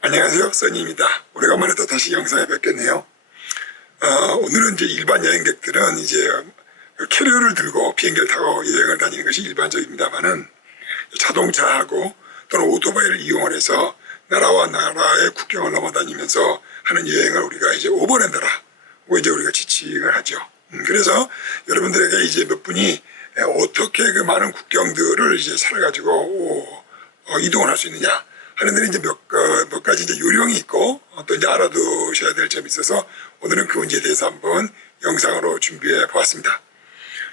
안녕하세요, 써니입니다. 오래간만에 또 다시 영상에 뵙겠네요. 어, 오늘은 이제 일반 여행객들은 이제 캐리어를 들고 비행기를 타고 여행을 다니는 것이 일반적입니다만은 자동차하고 또는 오토바이를 이용을 해서 나라와 나라의 국경을 넘어다니면서 하는 여행을 우리가 이제 오버랜드라고 이제 우리가 지칭을 하죠. 음, 그래서 여러분들에게 이제 몇 분이 어떻게 그 많은 국경들을 이제 살아가지고 어, 이동을 할 수 있느냐 하는 데는 이제 몇, 어, 몇 가지 이제 요령이 있고 어, 또 이제 알아두셔야 될 점이 있어서 오늘은 그 문제에 대해서 한번 영상으로 준비해 보았습니다.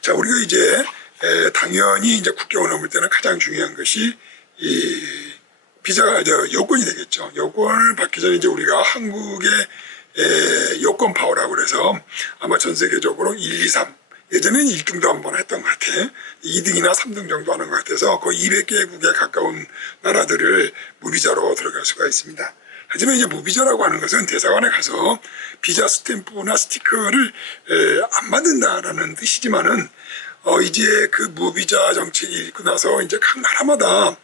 자, 우리가 이제 에, 당연히 이제 국경을 넘을 때는 가장 중요한 것이 이 비자가 저 여권이 되겠죠. 여권을 받기 전에 이제 우리가 한국의 에, 여권 파워라고 그래서 아마 전 세계적으로 1, 2, 3 예전에는 1등도 한 번 했던 것 같아. 2등이나 3등 정도 하는 것 같아서 거의 200개국에 가까운 나라들을 무비자로 들어갈 수가 있습니다. 하지만 이제 무비자라고 하는 것은 대사관에 가서 비자 스탬프나 스티커를 에, 안 만든다라는 뜻이지만은 어, 이제 그 무비자 정책이 있고 나서 이제 각 나라마다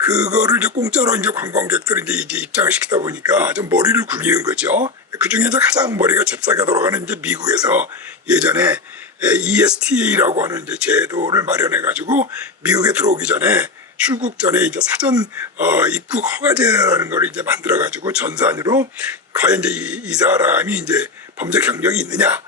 그거를 이제 공짜로 이제 관광객들을 이제, 이제 입장을 시키다 보니까 좀 머리를 굴리는 거죠. 그 중에 이제 가장 머리가 잽싸게 돌아가는 이제 미국에서 예전에 ESTA라고 하는 이제 제도를 마련해 가지고 미국에 들어오기 전에 출국 전에 이제 사전 어, 입국 허가제라는 걸 이제 만들어 가지고 전산으로 과연 이제 이, 이 사람이 이제 범죄 경력이 있느냐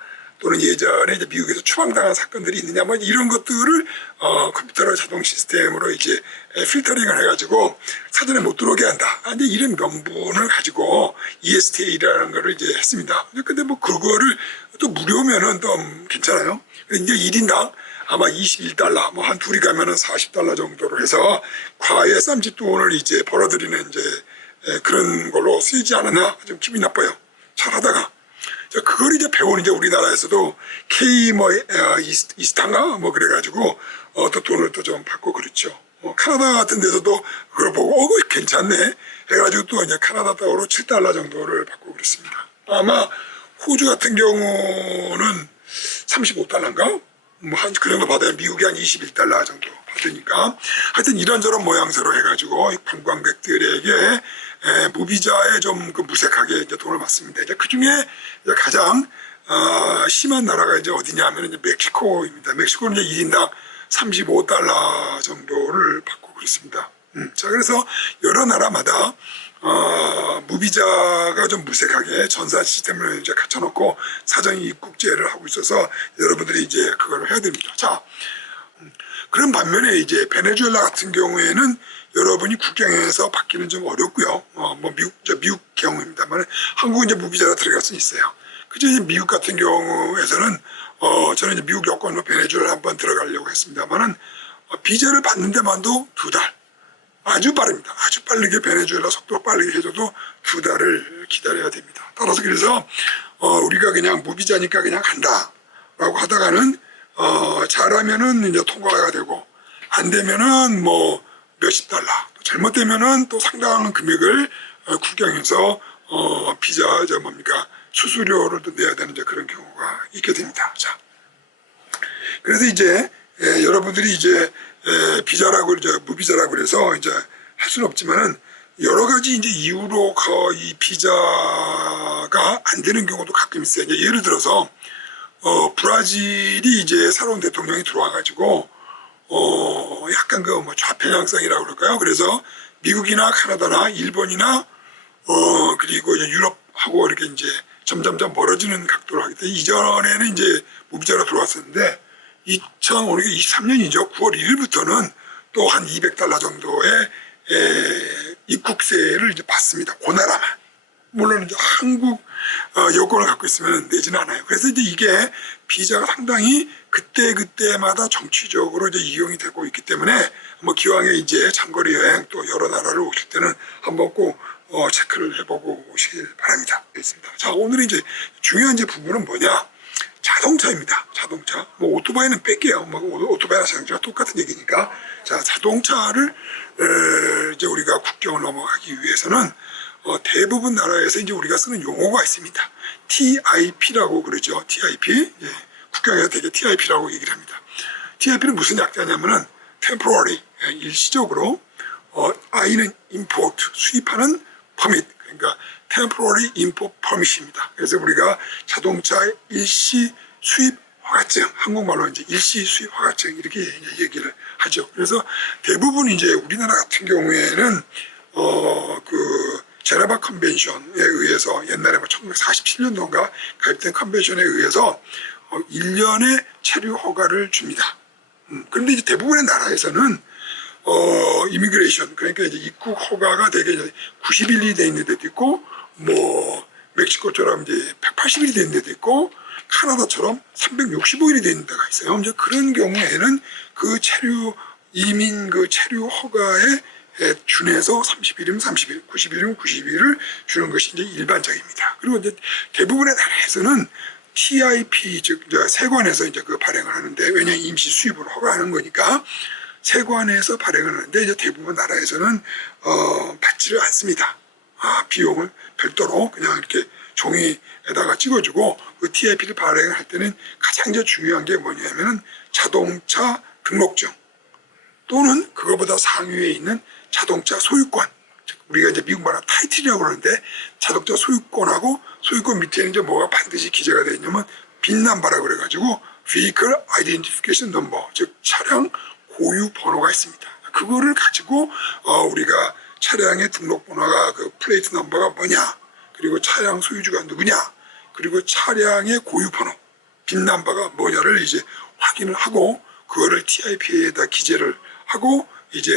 또는 예전에 이제 미국에서 추방당한 사건들이 있느냐 뭐 이런 것들을 어, 컴퓨터로 자동 시스템으로 이제 에, 필터링을 해가지고 사전에 못 들어오게 한다. 아, 이제 이런 명분을 가지고 ESTA라는 거를 이제 했습니다. 근데 뭐 그거를 또 무료면은 또 괜찮아요. 근데 이제 1인당 아마 21달러, 뭐 한 둘이 가면은 40달러 정도로 해서 과외 쌈짓 돈을 이제 벌어들이는 이제 에, 그런 걸로 쓰이지 않았나 좀 기분이 나빠요. 잘하다가. 자, 그걸 이제 배우는 이제 우리나라에서도 K 뭐 어, 이스- 이스탄가 뭐 그래가지고 어, 또 돈을 또 좀 받고 그렇죠. 어, 카나다 같은 데서도 그걸 보고 어, 괜찮네 해가지고 또 이제 카나다 달러로 7달러 정도를 받고 그렇습니다. 아마 호주 같은 경우는 35달러인가? 뭐 한그 정도 받아야 미국이 한 21달러 정도 받으니까 하여튼 이런저런 모양새로 해가지고 이 관광객들에게 에, 무비자에 좀 그 무색하게 이제 돈을 받습니다. 이제 그 중에 가장 어, 심한 나라가 이제 어디냐 하면 이제 멕시코입니다. 멕시코는 이제 1인당 35달러 정도를 받고 그렇습니다. 음, 자, 그래서 여러 나라마다 어, 무비자가 좀 무색하게 전산 시스템을 이제 갖춰놓고 사전 입국제를 하고 있어서 여러분들이 이제 그걸 해야 됩니다. 자, 음, 그런 반면에 이제 베네수엘라 같은 경우에는 여러분이 국경에서 받기는 좀 어렵고요. 어, 뭐 미국, 저 미국 경우입니다만 한국은 이제 무비자가 들어갈 수 있어요. 그저 이제 미국 같은 경우에서는 어, 저는 이제 미국 여권으로 베네수엘라 한번 들어가려고 했습니다만은 어, 비자를 받는 데만도 두 달. 아주 빠릅니다. 아주 빠르게 베네수엘라 속도로 빠르게 해줘도 두 달을 기다려야 됩니다. 따라서 그래서 어, 우리가 그냥 무비자니까 그냥 간다라고 하다가는 어, 잘하면은 이제 통과가 되고 안 되면은 뭐 몇십 달러 또 잘못되면은 또 상당한 금액을 어, 국경에서 어, 비자 저 뭡니까 수수료를 또 내야 되는 이제 그런 경우가 있게 됩니다. 자, 그래서 이제 에, 여러분들이 이제 에, 비자라고 이제 무비자라고 그래서 이제 할 수는 없지만은 여러 가지 이제 이유로 거의 비자가 안 되는 경우도 가끔 있어요. 예를 들어서 어, 브라질이 이제 새로운 대통령이 들어와가지고 어, 약간 그 뭐 좌편향성이라고 그럴까요? 그래서 미국이나 카나다나 일본이나 어, 그리고 이제 유럽하고 이렇게 이제 점점점 멀어지는 각도로 하기 때문에 이전에는 이제 무비자로 들어왔었는데 2023년이죠. 9월 1일부터는 또 한 200달러 정도의 에, 입국세를 이제 받습니다. 그 나라만. 물론 이제 한국 어, 여권을 갖고 있으면 내지는 않아요. 그래서 이제 이게 비자가 상당히 그때 그때마다 정치적으로 이제 이용이 되고 있기 때문에 뭐 기왕에 이제 장거리 여행 또 여러 나라를 오실 때는 한번 꼭 어, 체크를 해보고 오시길 바랍니다. 있습니다. 자 오늘 이제 중요한 이제 부분은 뭐냐? 자동차입니다. 자동차. 뭐 오토바이는 뺄게요. 뭐 오- 오토바이나 자동차가 똑같은 얘기니까. 자 자동차를 에, 이제 우리가 국경을 넘어가기 위해서는 어, 대부분 나라에서 이제 우리가 쓰는 용어가 있습니다. TIP라고 그러죠. TIP. 예, 국경에서 되게 TIP라고 얘기를 합니다. TIP는 무슨 약자냐면은 temporary, 예, 일시적으로, 어, I는 import, 수입하는 퍼밋 그러니까 temporary import permit입니다. 그래서 우리가 자동차 일시 수입 허가증 한국말로 이제 일시 수입 허가증 이렇게 얘기를 하죠. 그래서 대부분 이제 우리나라 같은 경우에는 어그 제네바 컨벤션에 의해서 옛날에 뭐 1947년도인가 가입된 컨벤션에 의해서 어 1년의 체류 허가를 줍니다. 음, 그런데 이제 대부분의 나라에서는 어, 이미그레이션, 그러니까 이제 입국 허가가 되게 이제 90일이 돼 있는 데도 있고, 뭐, 멕시코처럼 이제 180일이 돼 있는 데도 있고, 카나다처럼 365일이 돼 있는 데가 있어요. 이제 그런 경우에는 그 체류, 이민 그 체류 허가에 에 준해서 30일이면 30일, 90일이면 90일을 주는 것이 이제 일반적입니다. 그리고 이제 대부분의 나라에서는 TIP, 즉, 세관에서 이제 그 발행을 하는데, 왜냐하면 임시 수입을 허가하는 거니까, 세관에서 발행을 하는데 이제 대부분 나라에서는 어, 받지를 않습니다. 아, 비용을 별도로 그냥 이렇게 종이에다가 찍어주고 그 TIP를 발행을 할 때는 가장 중요한 게 뭐냐면은 자동차 등록증 또는 그거보다 상위에 있는 자동차 소유권 즉 우리가 이제 미국 말로 타이틀이라고 그러는데 자동차 소유권하고 소유권 밑에는 이제 뭐가 반드시 기재가 되어 있냐면 빈남바라 그래가지고 Vehicle Identification Number 즉 차량 고유 번호가 있습니다. 그거를 가지고 어, 우리가 차량의 등록 번호가 그 플레이트 넘버가 뭐냐, 그리고 차량 소유주가 누구냐, 그리고 차량의 고유 번호, 빈 넘버가 뭐냐를 이제 확인을 하고 그거를 TIP에다 기재를 하고 이제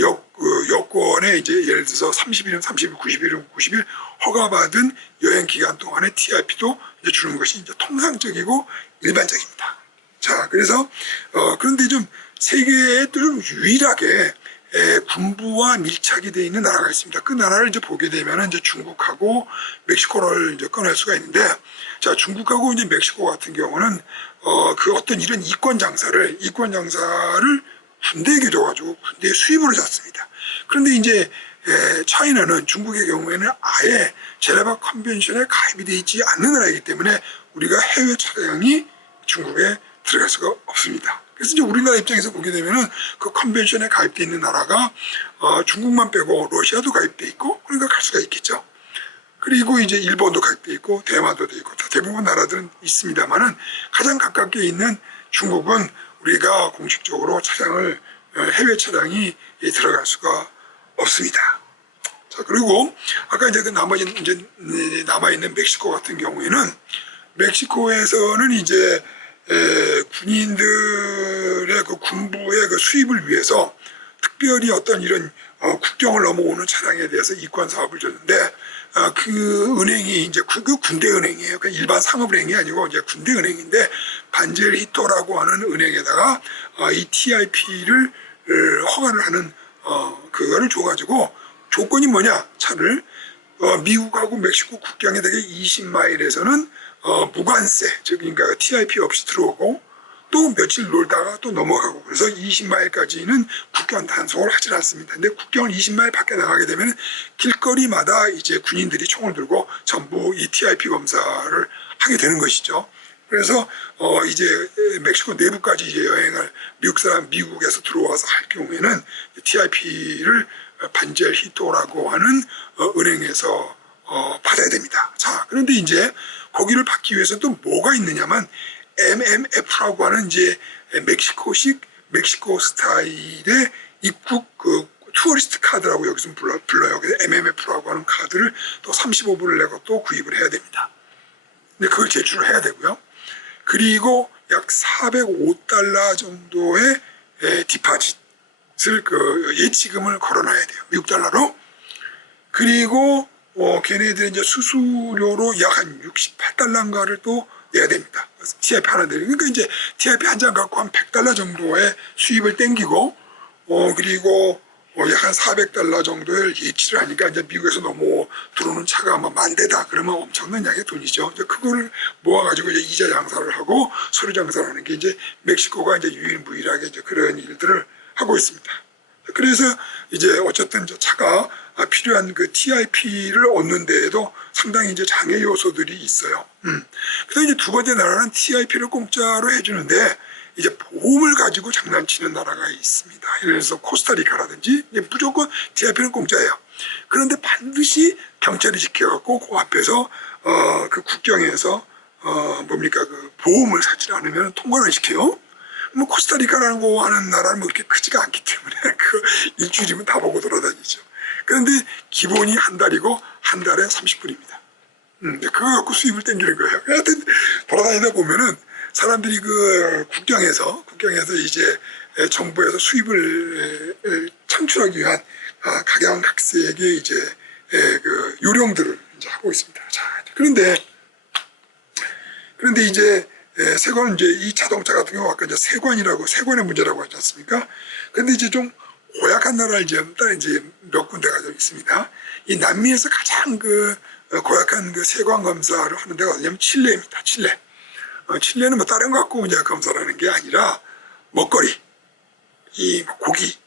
여, 그 여권에 이제 예를 들어서 30일이면 30일, 90일이면 90일 허가받은 여행 기간 동안에 TIP도 이제 주는 것이 이제 통상적이고 일반적입니다. 자, 그래서 어, 그런데 좀 세계에 좀 유일하게 에, 군부와 밀착이 되어 있는 나라가 있습니다. 그 나라를 이제 보게 되면 이제 중국하고 멕시코를 이제 꺼낼 수가 있는데, 자 중국하고 이제 멕시코 같은 경우는 어, 그 어떤 이런 이권 장사를 이권 장사를 군대에게 줘가지고 군대에 수입으로 잤습니다. 그런데 이제 에, 차이나는 중국의 경우에는 아예 제네바 컨벤션에 가입이 되어 있지 않는 나라이기 때문에 우리가 해외 차량이 중국에 들어갈 수가 없습니다. 그래서 이제 우리나라 입장에서 보게 되면은 그 컨벤션에 가입돼 있는 나라가 어, 중국만 빼고 러시아도 가입돼 있고 그러니까 갈 수가 있겠죠. 그리고 이제 일본도 가입돼 있고 대만도 돼 있고 다 대부분 나라들은 있습니다만은 가장 가깝게 있는 중국은 우리가 공식적으로 차량을 어, 해외 차량이 들어갈 수가 없습니다. 자 그리고 아까 이제 그 남아 이제 남아 있는 멕시코 같은 경우에는 멕시코에서는 이제 에, 군인들의 그 군부의 그 수입을 위해서 특별히 어떤 이런 어, 국경을 넘어오는 차량에 대해서 이권 사업을 줬는데 어, 그 은행이 이제 그, 그 군대 은행이에요. 그 일반 상업은행이 아니고 이제 군대 은행인데 반젤 히토라고 하는 은행에다가 어, 이 TIP를 허가를 하는 어, 그거를 줘가지고 조건이 뭐냐 차를 어, 미국하고 멕시코 국경에 되게 20마일에서는 어, 무관세, 즉, 그러니까 TIP 없이 들어오고 또 며칠 놀다가 또 넘어가고 그래서 20마일까지는 국경 단속을 하질 않습니다. 근데 국경을 20마일 밖에 나가게 되면 길거리마다 이제 군인들이 총을 들고 전부 이 TIP 검사를 하게 되는 것이죠. 그래서 어 이제 멕시코 내부까지 이제 여행을 미국 사람 미국에서 들어와서 할 경우에는 TIP를 반젤 히토라고 하는 어, 은행에서 어, 받아야 됩니다. 자, 그런데 이제 거기를 받기 위해서 또 뭐가 있느냐면 MMF라고 하는 이제 멕시코식 멕시코 스타일의 입국 그 투어리스트 카드라고 여기서 불러, 불러요. 그래서 MMF라고 하는 카드를 또 35불을 내고 또 구입을 해야 됩니다. 근데 그걸 제출을 해야 되고요. 그리고 약 405달러 정도의 에, 디파짓 을그 예치금을 걸어놔야 돼요. 미국 달러로. 그리고 어, 걔네들 이제 수수료로 약 한 68달러인가를 또 내야 됩니다. TIP 하나 내리 그러니까 이제 TIP 한 장 갖고 한 100달러 정도의 수입을 땡기고, 어, 그리고 어, 약한 400달러 정도를 예치를 하니까 이제 미국에서 너무 들어오는 차가 아마 만 대다. 그러면 엄청난 양의 돈이죠. 이제 그거를 모아가지고 이제 이자 장사를 하고 서류 장사를 하는 게 이제 멕시코가 이제 유일무이하게 이제 그런 일들을 하고 있습니다. 그래서 이제 어쨌든 저 차가 필요한 그 TIP를 얻는 데에도 상당히 이제 장애 요소들이 있어요. 음. 그래서 이제 두 번째 나라는 TIP를 공짜로 해주는데 이제 보험을 가지고 장난치는 나라가 있습니다. 예를 들어서 코스타리카라든지 이제 무조건 TIP는 공짜예요. 그런데 반드시 경찰이 지켜갖고 그 앞에서 어, 그 국경에서 어, 뭡니까 그 보험을 사지 않으면 통과를 안 시켜요. 뭐 코스타리카라는 거 하는 나라는 뭐 그렇게 크지가 않기 때문에 그 일주일이면 다 보고 돌아다니죠. 그런데 기본이 한 달이고 한 달에 30불입니다. 음, 그거 갖고 수입을 땡기는 거예요. 하여튼 돌아다니다 보면은 사람들이 그 국경에서 국경에서 이제 에, 정부에서 수입을 창출하기 위한 아, 각양각색의 이제 에, 그 요령들을 이제 하고 있습니다. 자, 그런데 그런데 이제 에, 세관 이제 이 자동차 같은 경우 아까 이제 세관이라고 세관의 문제라고 하지 않습니까? 근데 이제 좀 고약한 나라를 딱 이제 몇 군데가 좀 있습니다. 이 남미에서 가장 그 어, 고약한 그 세관 검사를 하는 데가 어디냐면 칠레입니다. 칠레. 어, 칠레는 뭐 다른 거 갖고 이제 검사라는 게 아니라 먹거리, 이 고기,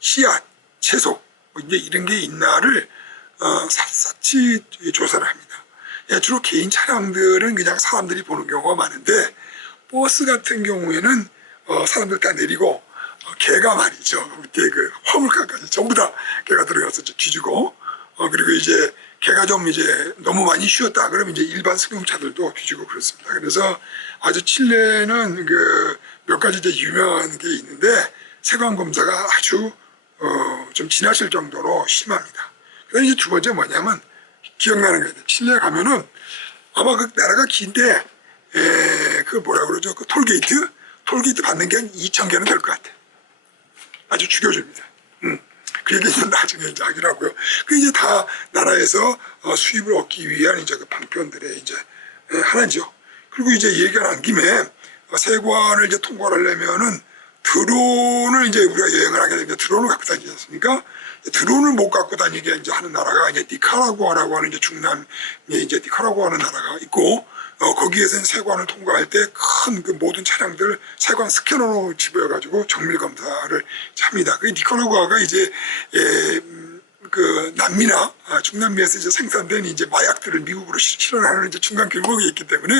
씨앗, 채소 뭐 이제 이런 게 있나를 어, 샅샅이 조사를 합니다. 예, 주로 개인 차량들은 그냥 사람들이 보는 경우가 많은데 버스 같은 경우에는 어, 사람들 다 내리고 어, 개가 말이죠. 그때 그 화물칸까지 전부 다 개가 들어가서 뒤지고 어, 그리고 이제 개가 좀 이제 너무 많이 쉬었다 그러면 이제 일반 승용차들도 뒤지고 그렇습니다. 그래서 아주 칠레는 그 몇 가지 이제 유명한 게 있는데 세관 검사가 아주 어, 좀 지나칠 정도로 심합니다. 그다음 이제 두 번째 뭐냐면 기억나는 거예요. 칠레 가면은 아마 그 나라가 긴데 에, 그 뭐라 그러죠? 그 톨게이트 톨게이트 받는 게 한 2천 개는 될 것 같아. 아주 죽여줍니다. 음. 그 얘기는 나중에 이제 하기로 하고요. 그 이제 다 나라에서 어, 수입을 얻기 위한 이제 그 방편들의 이제 에, 하나죠. 그리고 이제 얘기가 난 김에 어, 세관을 이제 통과를 하려면은 드론을 이제 우리가 여행을 하게 되면 드론을 갖고 다니지 않습니까? 드론을 못 갖고 다니게 이제 하는 나라가 이제 니카라구아라고 하는 이제 중남에 이제 니카라구아라는 나라가 있고 어, 거기에서는 세관을 통과할 때 큰 그 모든 차량들 세관 스캐너로 집어가지고 정밀 검사를 합니다. 그 니카라구아가 이제 예, 음, 그 남미나 아, 중남미에서 이제 생산된 이제 마약들을 미국으로 시- 실현하는 이제 중간 길목이 있기 때문에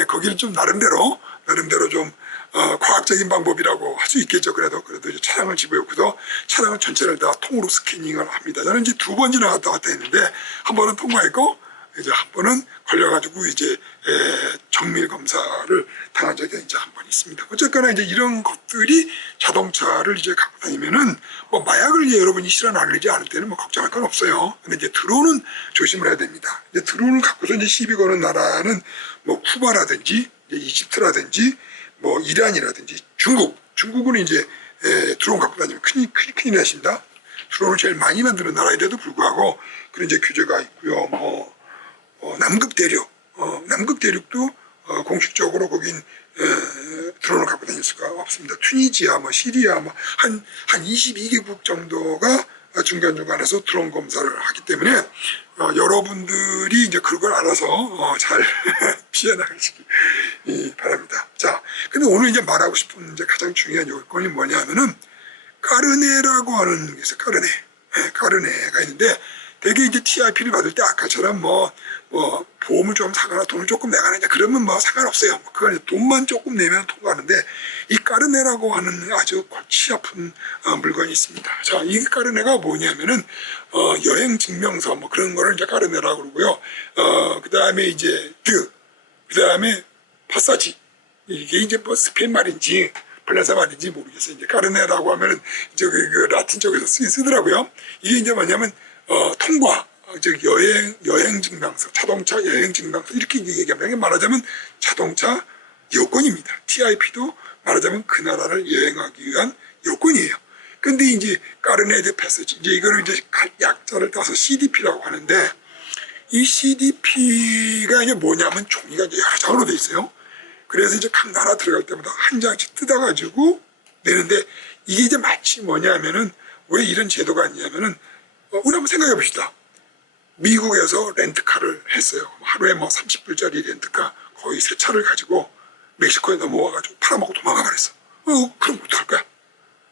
예, 거기는 좀 나름대로 나름대로 좀 어, 과학적인 방법이라고 할 수 있겠죠. 그래도 그래도 이제 차량을 집어넣고서 차량을 전체를 다 통으로 스캐닝을 합니다. 저는 이제 두 번 지나갔다 왔다 했는데 한 번은 통과했고 이제 한 번은 걸려가지고 이제 에, 정밀 검사를 당한 적이 이제 한 번 있습니다. 어쨌거나 이제 이런 것들이 자동차를 이제 갖고 다니면은 뭐 마약을 이제 여러분이 실어 날리지 않을 때는 뭐 걱정할 건 없어요. 근데 이제 드론은 조심을 해야 됩니다. 이제 드론을 갖고서 이제 시비 거는 나라는 뭐 쿠바라든지 이집트라든지 뭐 이란이라든지 중국, 중국은 이제 에, 드론 갖고 다니면 큰일, 큰일, 큰일 나십니다. 드론을 제일 많이 만드는 나라인데도 불구하고 그런 이제 규제가 있고요. 뭐 어, 남극 대륙, 어, 남극 대륙도 어, 공식적으로 거긴 에, 드론을 갖고 다닐 수가 없습니다. 튀니지야, 뭐 시리아, 뭐한한 22개국 정도가 중간중간에서 드론 검사를 하기 때문에 어, 여러분들이 이제 그걸 알아서 어, 잘 피해 나가시기 이, 바랍니다. 자, 근데 오늘 이제 말하고 싶은 이제 가장 중요한 요건이 뭐냐면은 까르네라고 하는 게 있어요. 까르네. 예, 까르네가 있는데 대개 이제 TIP를 받을 때 아까처럼 뭐, 뭐, 보험을 좀 사거나 돈을 조금 내거나 이제 그러면 뭐 상관없어요. 뭐 그건 돈만 조금 내면 통과하는데 이 까르네라고 하는 아주 골치 아픈 어, 물건이 있습니다. 자, 이 까르네가 뭐냐면은 어, 여행 증명서 뭐 그런 거를 이제 까르네라고 그러고요. 어, 그 다음에 이제 드, 그 다음에 파사지. 이게 이제 뭐 스페인 말인지 플라사 말인지 모르겠어요. 이제 까르네라고 하면은 저기 그 라틴 쪽에서 쓰, 쓰더라고요. 이게 이제 뭐냐면 어, 통과, 어, 즉 여행 여행 증명서, 자동차 여행 증명서 이렇게 얘기하면 말하자면 자동차 여권입니다. TIP도 말하자면 그 나라를 여행하기 위한 여권이에요. 근데 이제 까르네드 패스지 이제 이거를 이제 약자를 따서 CDP라고 하는데 이 CDP가 이제 뭐냐면 종이가 이제 여러 장으로 돼 있어요. 그래서 이제 각 나라 들어갈 때마다 한 장씩 뜯어가지고 내는데 이게 이제 마치 뭐냐면은 왜 이런 제도가 있냐면은 어, 우리 한번 생각해 봅시다. 미국에서 렌트카를 했어요. 하루에 뭐 30불짜리 렌트카 거의 세 차를 가지고 멕시코에 넘어와가지고 팔아먹고 도망가 버렸어. 어, 그럼 어떡할 거야?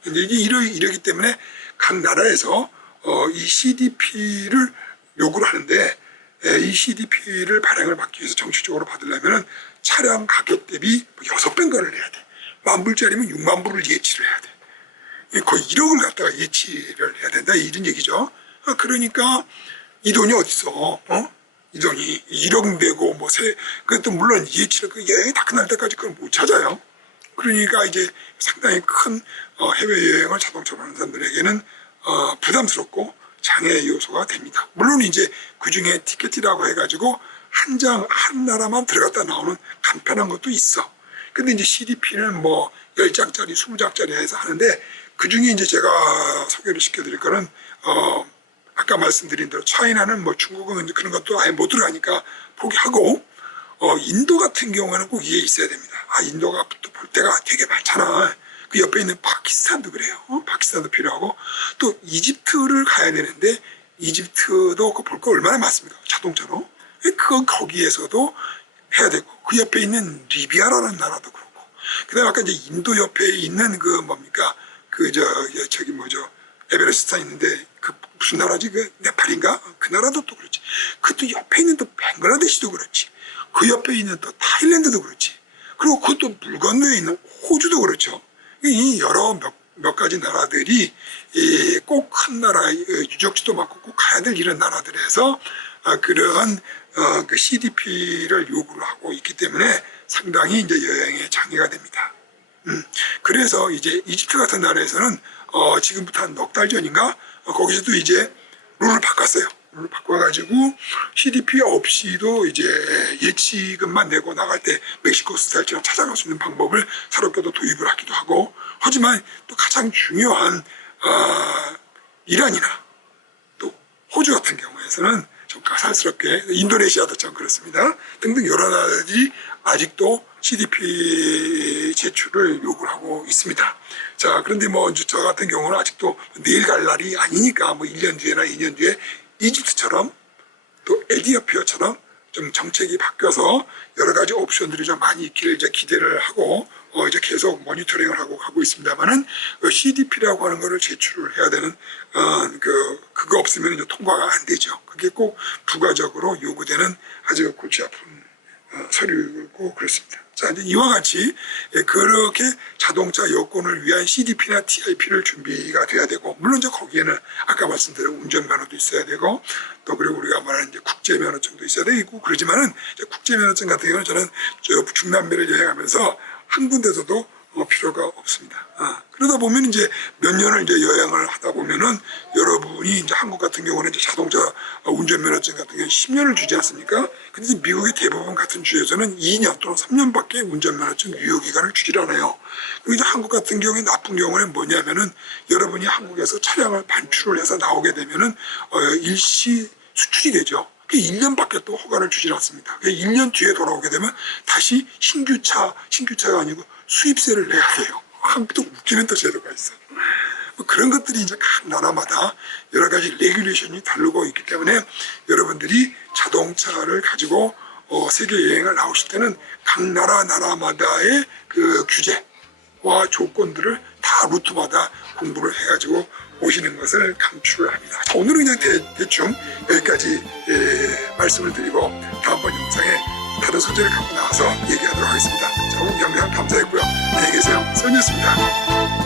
이제 이게 이러, 이러기 때문에 각 나라에서 어, 이 CDP를 요구를 하는데 에, 이 CDP를 발행을 받기 위해서 정식적으로 받으려면은 차량 가격 대비 뭐 여섯 배인가를 내야 돼. 만 불짜리면 6만 불을 예치를 해야 돼. 예, 거의 1억을 갖다가 예치를 해야 된다 이런 얘기죠. 아, 그러니까 이 돈이 어딨어? 어? 이 돈이 1억 내고 뭐 세, 그것도 물론 예치를 그 여행이 다 끝날 때까지 그걸 못 찾아요. 그러니까 이제 상당히 큰 어, 해외여행을 자동차로 하는 사람들에게는 어, 부담스럽고 장애 요소가 됩니다. 물론 이제 그 중에 티켓이라고 해가지고 한 장, 한 나라만 들어갔다 나오는 간편한 것도 있어. 근데 이제 CDP는 뭐 10장짜리, 20장짜리 해서 하는데 그 중에 이제 제가 소개를 시켜드릴 거는 어, 아까 말씀드린 대로 차이나는 뭐 중국은 그런 것도 아예 못 들어가니까 포기하고 어, 인도 같은 경우에는 꼭 이게 있어야 됩니다. 아, 인도가 또 볼 때가 되게 많잖아. 그 옆에 있는 파키스탄도 그래요. 어? 파키스탄도 필요하고 또 이집트를 가야 되는데 이집트도 그볼거 얼마나 많습니까? 자동차로. 그건 거기에서도 해야 되고 그 옆에 있는 리비아라는 나라도 그렇고 그다음에 아까 이제 인도 옆에 있는 그 뭡니까 그 저 저기 뭐죠 에베레스트 산 있는데 그 무슨 나라지? 그 네팔인가? 그 나라도 또 그렇지. 그또 옆에 있는 또 벵글라데시도 그렇지. 그 옆에 있는 또 타일랜드도 그렇지. 그리고 그것도 물 건너에 있는 호주도 그렇죠. 이 여러 몇, 몇 가지 나라들이 꼭큰 나라 유적지도 많고 꼭 가야 될 이런 나라들에서 아, 그러한 어, 그 CDP를 요구를 하고 있기 때문에 상당히 이제 여행에 장애가 됩니다. 음, 그래서 이제 이집트 같은 나라에서는 어, 지금부터 한 넉 달 전인가? 어, 거기서도 이제 룰을 바꿨어요. 룰을 바꿔가지고 CDP 없이도 이제 예치금만 내고 나갈 때 멕시코 스타일처럼 찾아갈 수 있는 방법을 새롭게도 도입을 하기도 하고 하지만 또 가장 중요한 어, 이란이나 또 호주 같은 경우에서는 좀 가살스럽게 인도네시아도 참 그렇습니다. 등등 여러 나라들이 아직도 CDP 제출을 요구를 하고 있습니다. 자 그런데 뭐 저 같은 경우는 아직도 내일 갈 날이 아니니까 뭐 1년 뒤에나 2년 뒤에 이집트처럼 또 에디오피아처럼 좀 정책이 바뀌어서 여러 가지 옵션들이 좀 많이 있기를 이제 기대를 하고 어 이제 계속 모니터링을 하고 가고 있습니다만은 그 CDP라고 하는 거를 제출을 해야 되는 어그 그거 없으면 이제 통과가 안 되죠. 그게 꼭 부가적으로 요구되는 아주 골치 아픈 어, 서류고 그렇습니다. 자, 이와 같이 예, 그렇게 자동차 여권을 위한 CDP나 TIP를 준비가 돼야 되고, 물론 이제 거기에는 아까 말씀드린 운전면허도 있어야 되고, 또 그리고 우리가 말하는 이제 국제면허증도 있어야 되고, 그러지만은 국제면허증 같은 경우는 저는 저 중남미를 여행하면서 한 군데서도 어, 필요가 없습니다. 아, 그러다 보면 이제 몇 년을 이제 여행을 하다 보면은 여러분이 이제 한국 같은 경우는 이제 자동차 어, 운전면허증 같은 경우는 10년을 주지 않습니까? 근데 미국의 대부분 같은 주에서는 2년 또는 3년밖에 운전면허증 유효기간을 주질 않아요. 그리고 이제 한국 같은 경우에 나쁜 경우는 뭐냐면은 여러분이 한국에서 차량을 반출을 해서 나오게 되면은 어, 일시 수출이 되죠. 그 1년밖에 또 허가를 주질 않습니다. 그 1년 뒤에 돌아오게 되면 다시 신규차, 신규차가 아니고 수입세를 내야 돼요. 한국도 웃기는 또 제도가 있어. 뭐 그런 것들이 이제 각 나라마다 여러 가지 레귤레이션이 다르고 있기 때문에 여러분들이 자동차를 가지고 어, 세계 여행을 나오실 때는 각 나라 나라마다의 그 규제와 조건들을 다 루트마다 공부를 해가지고 오시는 것을 강추를 합니다. 자, 오늘은 그냥 대, 충 여기까지 예, 말씀을 드리고 다음번 영상에 다른 소재를 갖고 나와서 얘기하도록 하겠습니다. 자, 오늘 영상 감사했고요. 안녕히 계세요. 선이었습니다.